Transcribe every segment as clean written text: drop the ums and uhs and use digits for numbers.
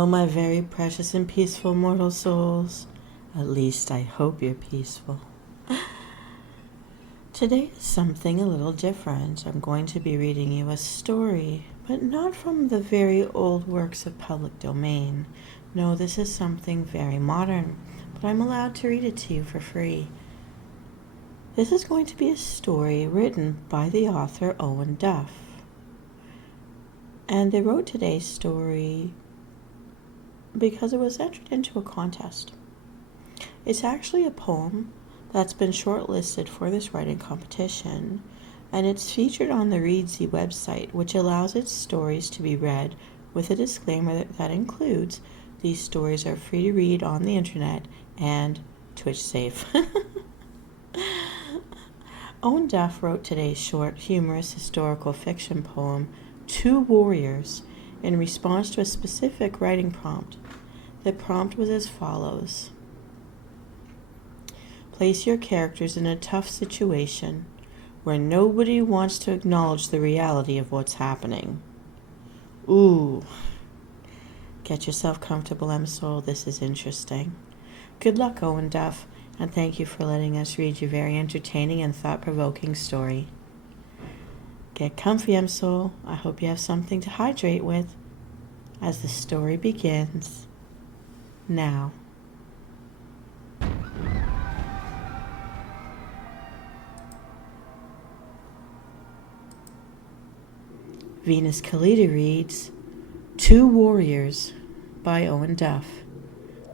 Hello, my very precious and peaceful mortal souls. At least I hope you're peaceful. Today is something a little different. I'm going to be reading you a story, but not from the very old works of public domain. No, this is something very modern, but I'm allowed to read it to you for free. This is going to be a story written by the author Owen Duff. And they wrote today's story because it was entered into a contest. It's actually a poem that's been shortlisted for this writing competition, and it's featured on the Reedsey website, which allows its stories to be read with a disclaimer that includes these stories are free to read on the internet and Twitch safe. Owen Duff wrote today's short, humorous historical fiction poem, Two Warriors, in response to a specific writing prompt. The prompt was as follows. Place your characters in a tough situation where nobody wants to acknowledge the reality of what's happening. Ooh. Get yourself comfortable, M-Soul. This is interesting. Good luck, Owen Duff, and thank you for letting us read your very entertaining and thought-provoking story. Get comfy, M-Soul. I hope you have something to hydrate with as the story begins now. Venus Callida reads Two Warriors by Owen Duff.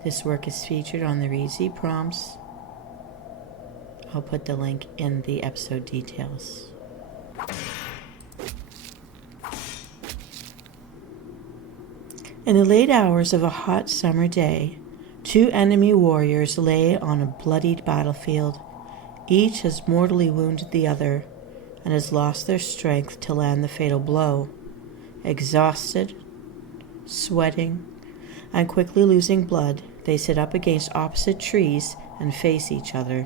This work is featured on the Reedsey prompts. I'll put the link in the episode details. In the late hours of a hot summer day, two enemy warriors lay on a bloodied battlefield. Each has mortally wounded the other and has lost their strength to land the fatal blow. Exhausted, sweating, and quickly losing blood, they sit up against opposite trees and face each other.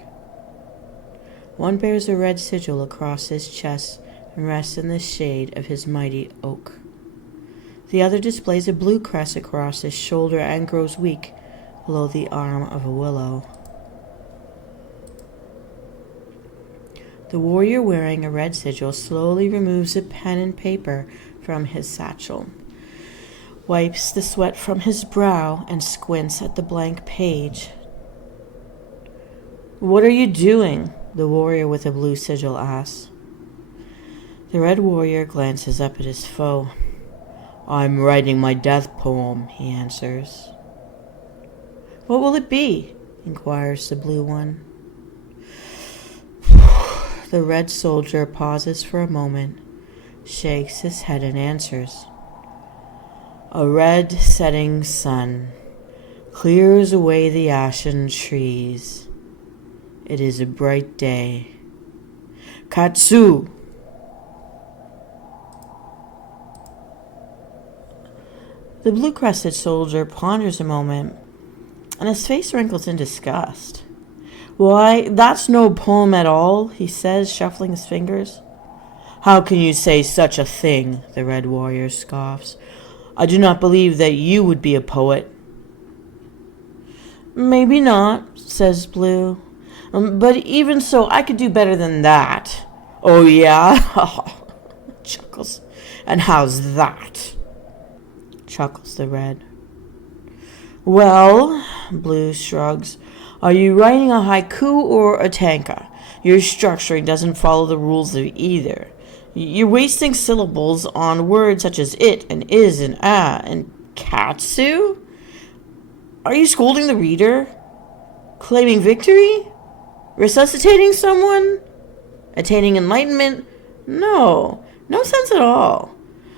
One bears a red sigil across his chest and rests in the shade of his mighty oak. The other displays a blue crest across his shoulder and grows weak below the arm of a willow. The warrior wearing a red sigil slowly removes a pen and paper from his satchel, wipes the sweat from his brow, and squints at the blank page. "What are you doing?" the warrior with a blue sigil asks. The red warrior glances up at his foe. "I'm writing my death poem," he answers. "What will it be?" inquires the blue one. The red soldier pauses for a moment, shakes his head, and answers. A red setting sun clears away the ashen trees. It is a bright day. Katsu! The blue-crested soldier ponders a moment, and his face wrinkles in disgust. "Why, that's no poem at all," he says, shuffling his fingers. "How can you say such a thing?" the red warrior scoffs. "I do not believe that you would be a poet." "Maybe not," says Blue. "But even so, I could do better than that." "Oh, yeah?" chuckles. "And how's that?" chuckles the red. "Well," Blue shrugs, "are you writing a haiku or a tanka? Your structuring doesn't follow the rules of either. You're wasting syllables on words such as it and is and and katsu? Are you scolding the reader? Claiming victory? Resuscitating someone? Attaining enlightenment? No sense at all.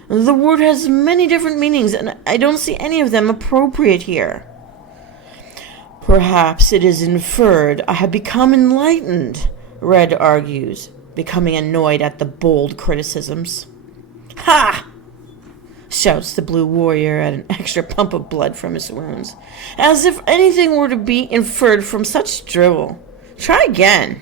The word has many different meanings, and I don't see any of them appropriate here." "Perhaps it is inferred I have become enlightened," Red argues, becoming annoyed at the bold criticisms. "Ha!" shouts the blue warrior at an extra pump of blood from his wounds. "As if anything were to be inferred from such drivel. Try again."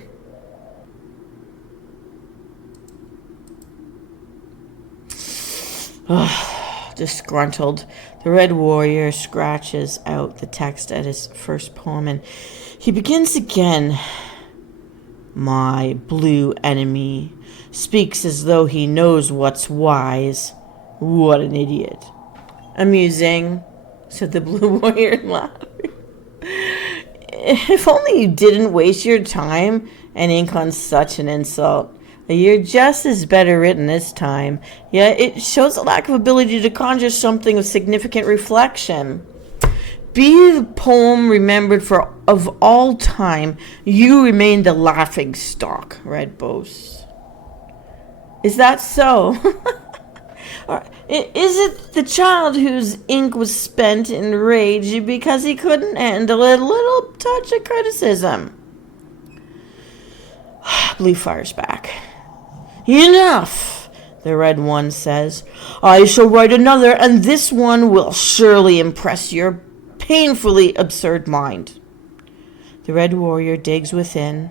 Disgruntled, The Red Warrior scratches out the text at his first poem, and he begins again. My blue enemy speaks as though he knows what's wise. What an idiot. Amusing, said the Blue Warrior, laughing. If only you didn't waste your time and ink on such an insult. You're just as better written this time, yet it shows a lack of ability to conjure something of significant reflection. Be the poem remembered for of all time, you remain the laughing stock, Red boasts. Is that so? Or is it the child whose ink was spent in rage because he couldn't handle a little touch of criticism? Blue fires back. Enough, the Red one says. I shall write another, and this one will surely impress your painfully absurd mind. The Red Warrior digs within.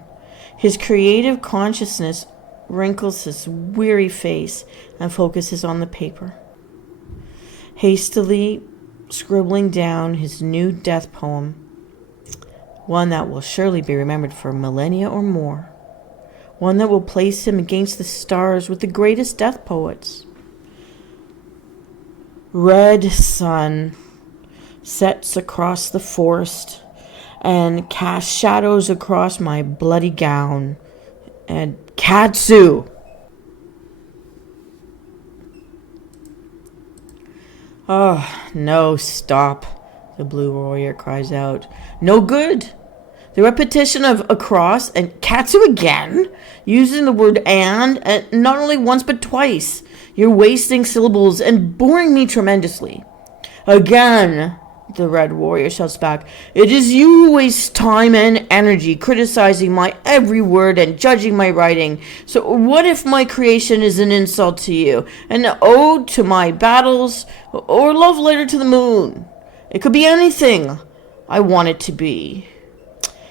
His creative consciousness wrinkles his weary face and focuses on the paper. Hastily scribbling down his new death poem, one that will surely be remembered for millennia or more, one that will place him against the stars with the greatest death poets. Red sun sets across the forest and casts shadows across my bloody gown. And Katsu! Oh, no, stop, the Blue Warrior cries out. No good. The repetition of across and Katsu again, using the word and not only once but twice. You're wasting syllables and boring me tremendously. Again, the Red Warrior shouts back. It is you who waste time and energy criticizing my every word and judging my writing. So what if my creation is an insult to you, an ode to my battles, or love letter to the moon? It could be anything I want it to be.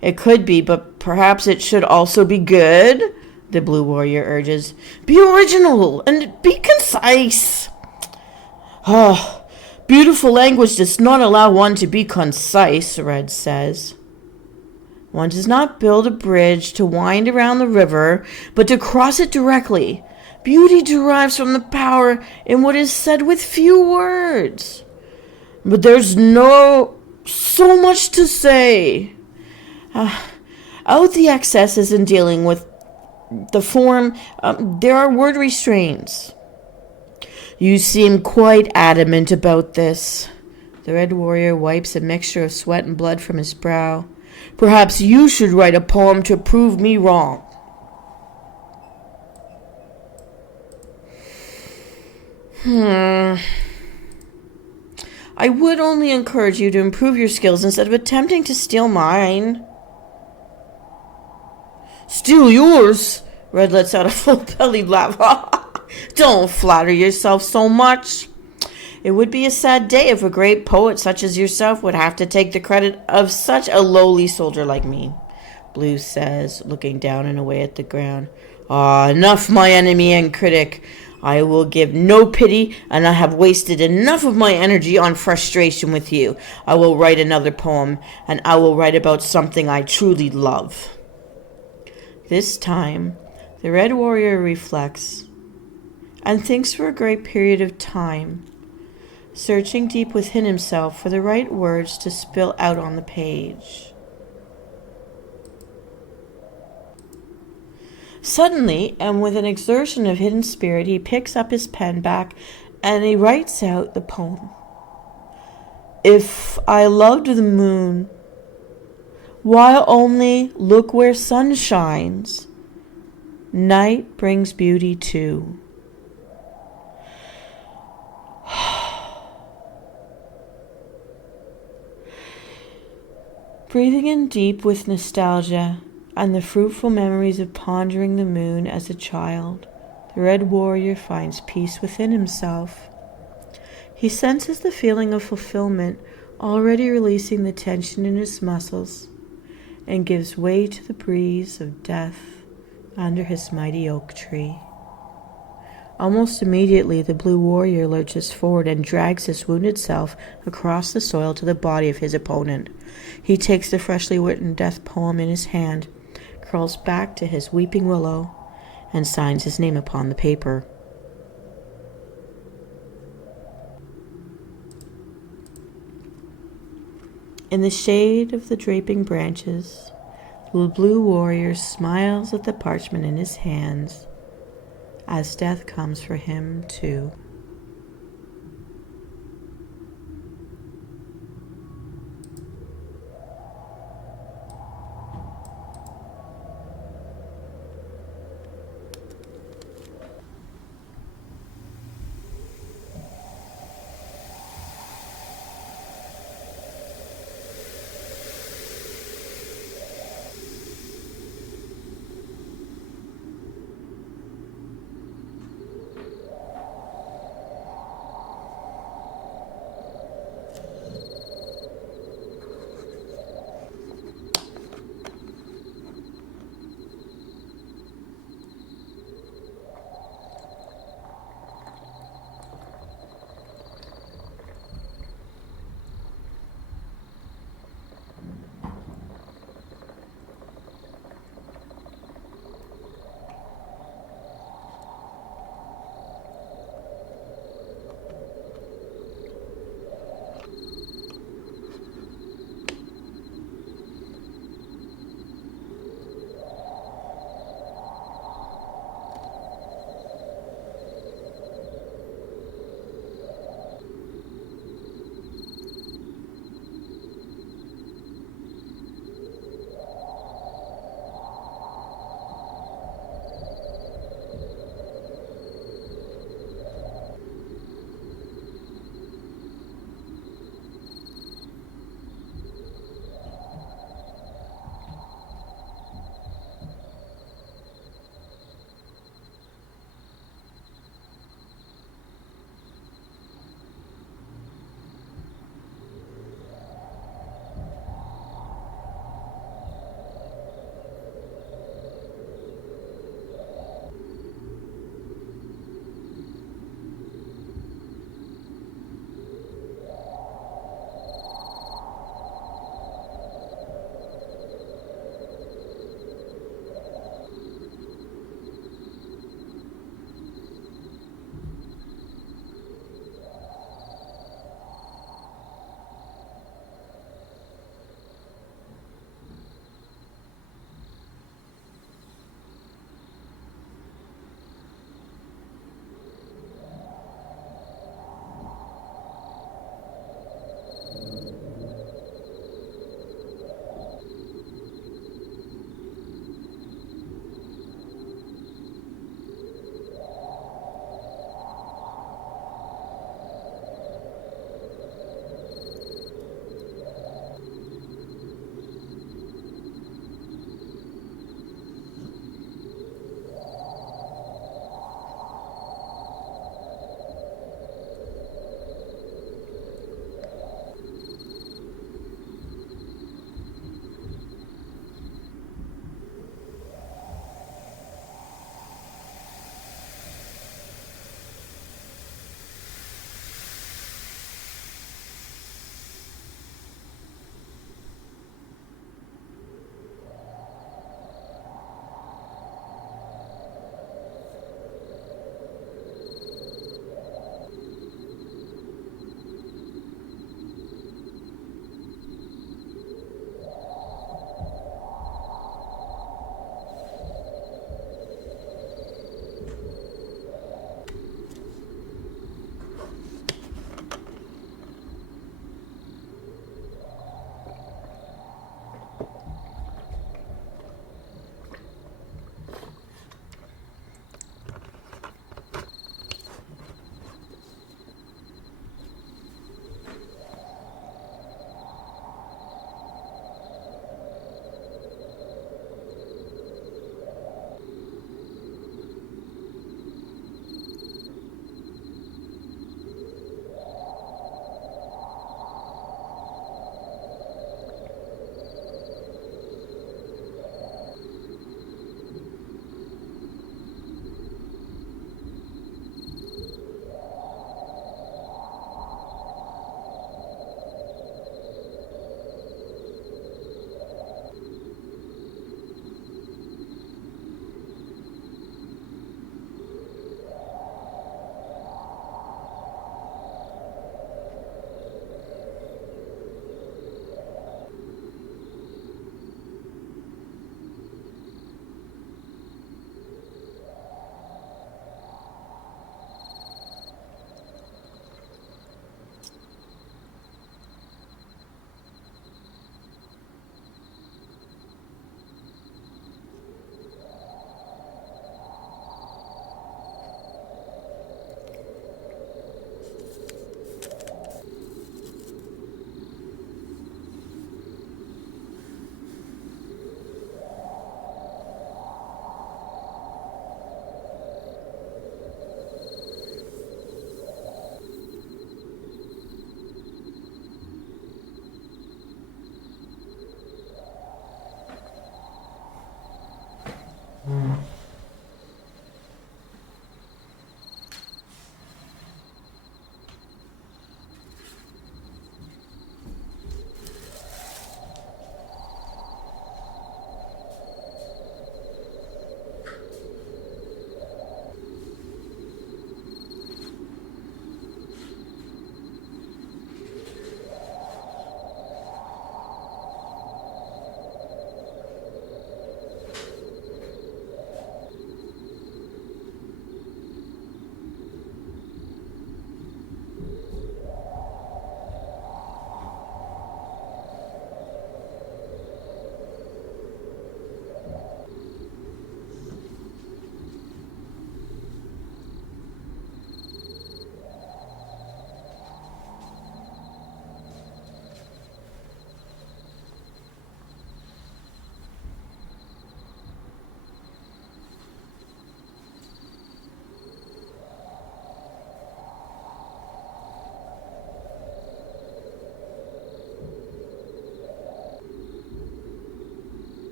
It could be, but perhaps it should also be good, the Blue Warrior urges. Be original and be concise. Oh, beautiful language does not allow one to be concise, Red says. One does not build a bridge to wind around the river, but to cross it directly. Beauty derives from the power in what is said with few words. But there's so much to say. Out the excesses in dealing with the form, there are word restraints. You seem quite adamant about this. The Red Warrior wipes a mixture of sweat and blood from his brow. Perhaps you should write a poem to prove me wrong. I would only encourage you to improve your skills instead of attempting to steal mine. Steal yours? Red lets out a full-bellied laugh. Don't flatter yourself so much. It would be a sad day if a great poet such as yourself would have to take the credit of such a lowly soldier like me, Blue says, looking down and away at the ground. Enough, my enemy and critic. I will give no pity, and I have wasted enough of my energy on frustration with you. I will write another poem, and I will write about something I truly love. This time, the Red Warrior reflects and thinks for a great period of time, searching deep within himself for the right words to spill out on the page. Suddenly, and with an exertion of hidden spirit, he picks up his pen back and he writes out the poem. If I loved the moon, why only look where sun shines? Night brings beauty too. Breathing in deep with nostalgia and the fruitful memories of pondering the moon as a child, the Red Warrior finds peace within himself. He senses the feeling of fulfillment already releasing the tension in his muscles and gives way to the breeze of death under his mighty oak tree. Almost immediately, the blue warrior lurches forward and drags his wounded self across the soil to the body of his opponent. He takes the freshly written death poem in his hand, crawls back to his weeping willow, and signs his name upon the paper. In the shade of the draping branches, the blue warrior smiles at the parchment in his hands as death comes for him too.